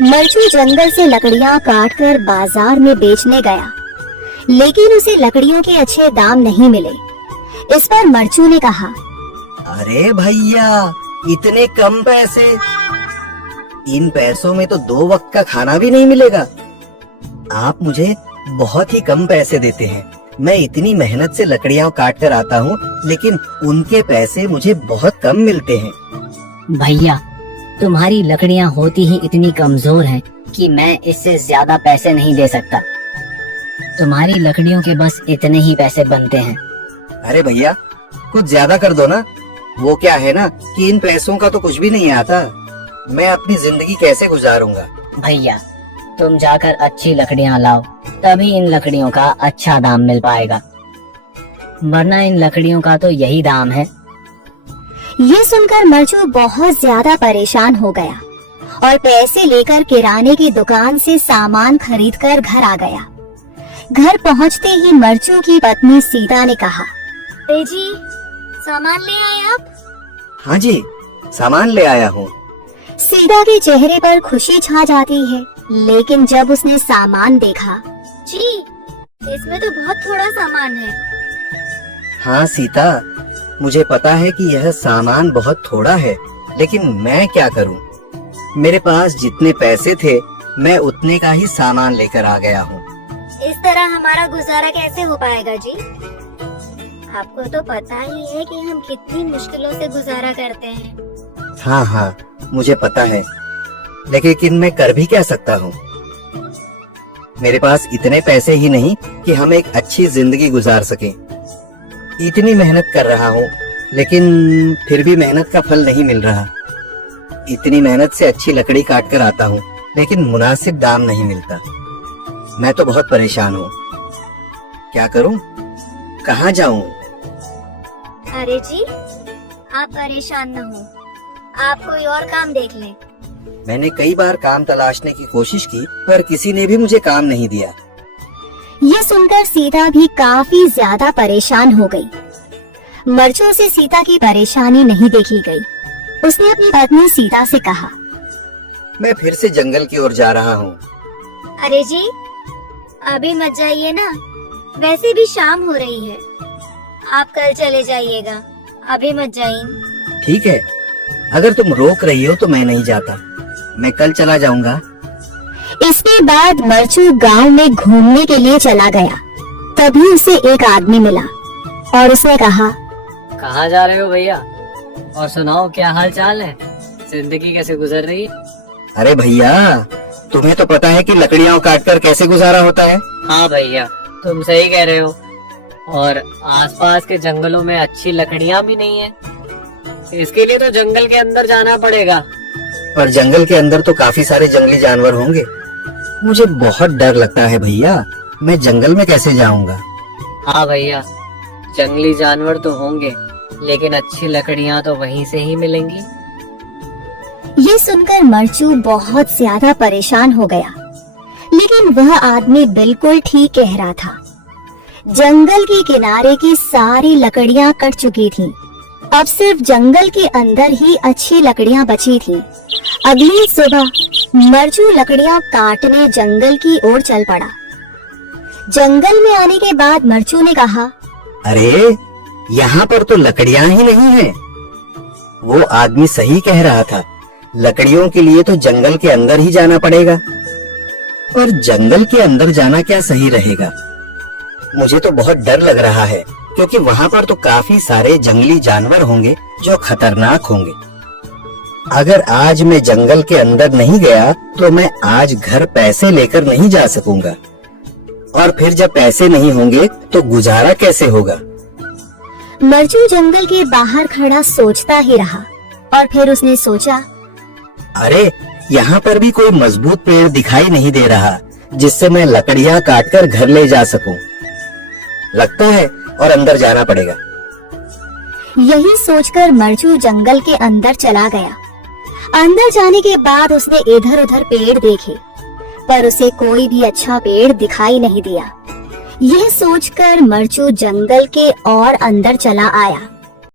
मरचू जंगल से लकड़ियां काटकर बाजार में बेचने गया, लेकिन उसे लकड़ियों के अच्छे दाम नहीं मिले। इस पर मरचू ने कहा, अरे भैया, इतने कम पैसे, इन पैसों में तो 2 वक्त का खाना भी नहीं मिलेगा। आप मुझे बहुत ही कम पैसे देते हैं। मैं इतनी मेहनत से लकड़ियां काट कर आता हूँ, लेकिन उनके पैसे मुझे बहुत कम मिलते हैं। भैया, तुम्हारी लकड़ियाँ होती ही इतनी कमजोर हैं कि मैं इससे ज्यादा पैसे नहीं दे सकता। तुम्हारी लकड़ियों के बस इतने ही पैसे बनते हैं। अरे भैया, कुछ ज्यादा कर दो ना। वो क्या है ना कि इन पैसों का तो कुछ भी नहीं आता। मैं अपनी जिंदगी कैसे गुजारूंगा। भैया, तुम जाकर अच्छी लकड़ियाँ लाओ, तभी इन लकड़ियों का अच्छा दाम मिल पाएगा, वरना इन लकड़ियों का तो यही दाम है। ये सुनकर मरचू बहुत ज्यादा परेशान हो गया और पैसे लेकर किराने की दुकान से सामान खरीदकर घर आ गया। घर पहुंचते ही मरचू की पत्नी सीता ने कहा, जी, सामान ले आए आप? हाँ जी, सामान ले आया हूँ। सीता के चेहरे पर खुशी छा जाती है, लेकिन जब उसने सामान देखा, जी, इसमें तो बहुत थोड़ा सामान है। हाँ सीता, मुझे पता है कि यह सामान बहुत थोड़ा है, लेकिन मैं क्या करूं? मेरे पास जितने पैसे थे, मैं उतने का ही सामान लेकर आ गया हूँ। इस तरह हमारा गुजारा कैसे हो पाएगा जी? आपको तो पता ही है कि हम कितनी मुश्किलों से गुजारा करते हैं। हाँ हाँ, मुझे पता है, लेकिन मैं कर भी क्या सकता हूँ? मेरे पास इतने पैसे ही नहीं कि हम एक अच्छी जिंदगी गुजार सकें। इतनी मेहनत कर रहा हूँ, लेकिन फिर भी मेहनत का फल नहीं मिल रहा। इतनी मेहनत से अच्छी लकड़ी काट कर आता हूँ, लेकिन मुनासिब दाम नहीं मिलता। मैं तो बहुत परेशान हूँ। क्या करूँ? कहाँ जाऊँ? अरे जी, आप परेशान न हो, आप कोई और काम देख लें। मैंने कई बार काम तलाशने की कोशिश की, पर किसी ने भी मुझे काम नहीं दिया। ये सुनकर सीता भी काफी ज्यादा परेशान हो गई। मरचू से सीता की परेशानी नहीं देखी गई। उसने अपनी पत्नी सीता से कहा, मैं फिर से जंगल की ओर जा रहा हूँ। अरे जी, अभी मत जाइए ना, वैसे भी शाम हो रही है। आप कल चले जाइएगा, अभी मत जाइए। ठीक है, अगर तुम रोक रही हो तो मैं नहीं जाता। मैं कल चला जाऊंगा। इसके बाद मरचू गांव में घूमने के लिए चला गया। तभी उसे एक आदमी मिला और उसने कहा, कहाँ जा रहे हो भैया? और सुनाओ, क्या हाल चाल है? जिंदगी कैसे गुजर रही है? अरे भैया, तुम्हें तो पता है कि लकड़ियाँ काटकर कैसे गुजारा होता है। हाँ भैया, तुम सही कह रहे हो। और आसपास के जंगलों में अच्छी लकड़ियाँ भी नहीं है। इसके लिए तो जंगल के अंदर जाना पड़ेगा। पर जंगल के अंदर तो काफी सारे जंगली जानवर होंगे। मुझे बहुत डर लगता है भैया, मैं जंगल में कैसे जाऊंगा? हाँ भैया, जंगली जानवर तो होंगे, लेकिन अच्छी लकड़ियाँ तो वहीं से ही मिलेंगी। ये सुनकर मरचू बहुत ज्यादा परेशान हो गया, लेकिन वह आदमी बिल्कुल ठीक कह रहा था। जंगल के किनारे की सारी लकड़ियाँ कट चुकी थीं। अब सिर्फ जंगल के अंदर ही अच्छी लकड़ियाँ बची थीं। अगली सुबह मरचू लकड़ियाँ काटने जंगल की ओर चल पड़ा। जंगल में आने के बाद मरचू ने कहा, अरे, यहाँ पर तो लकड़ियाँ ही नहीं है। वो आदमी सही कह रहा था, लकड़ियों के लिए तो जंगल के अंदर ही जाना पड़ेगा। पर जंगल के अंदर जाना क्या सही रहेगा? मुझे तो बहुत डर लग रहा है, क्योंकि वहाँ पर तो काफी सारे जंगली जानवर होंगे जो खतरनाक होंगे। अगर आज मैं जंगल के अंदर नहीं गया तो मैं आज घर पैसे लेकर नहीं जा सकूंगा, और फिर जब पैसे नहीं होंगे तो गुजारा कैसे होगा? मरचू जंगल के बाहर खड़ा सोचता ही रहा और फिर उसने सोचा, अरे, यहाँ पर भी कोई मजबूत पेड़ दिखाई नहीं दे रहा जिससे मैं लकड़ियाँ काटकर घर ले जा सकूं। लगता है और अंदर जाना पड़ेगा। यही सोचकर मरचू जंगल के अंदर चला गया। अंदर जाने के बाद उसने इधर उधर पेड़ देखे, पर उसे कोई भी अच्छा पेड़ दिखाई नहीं दिया। यह सोचकर मरचू जंगल के और अंदर चला आया।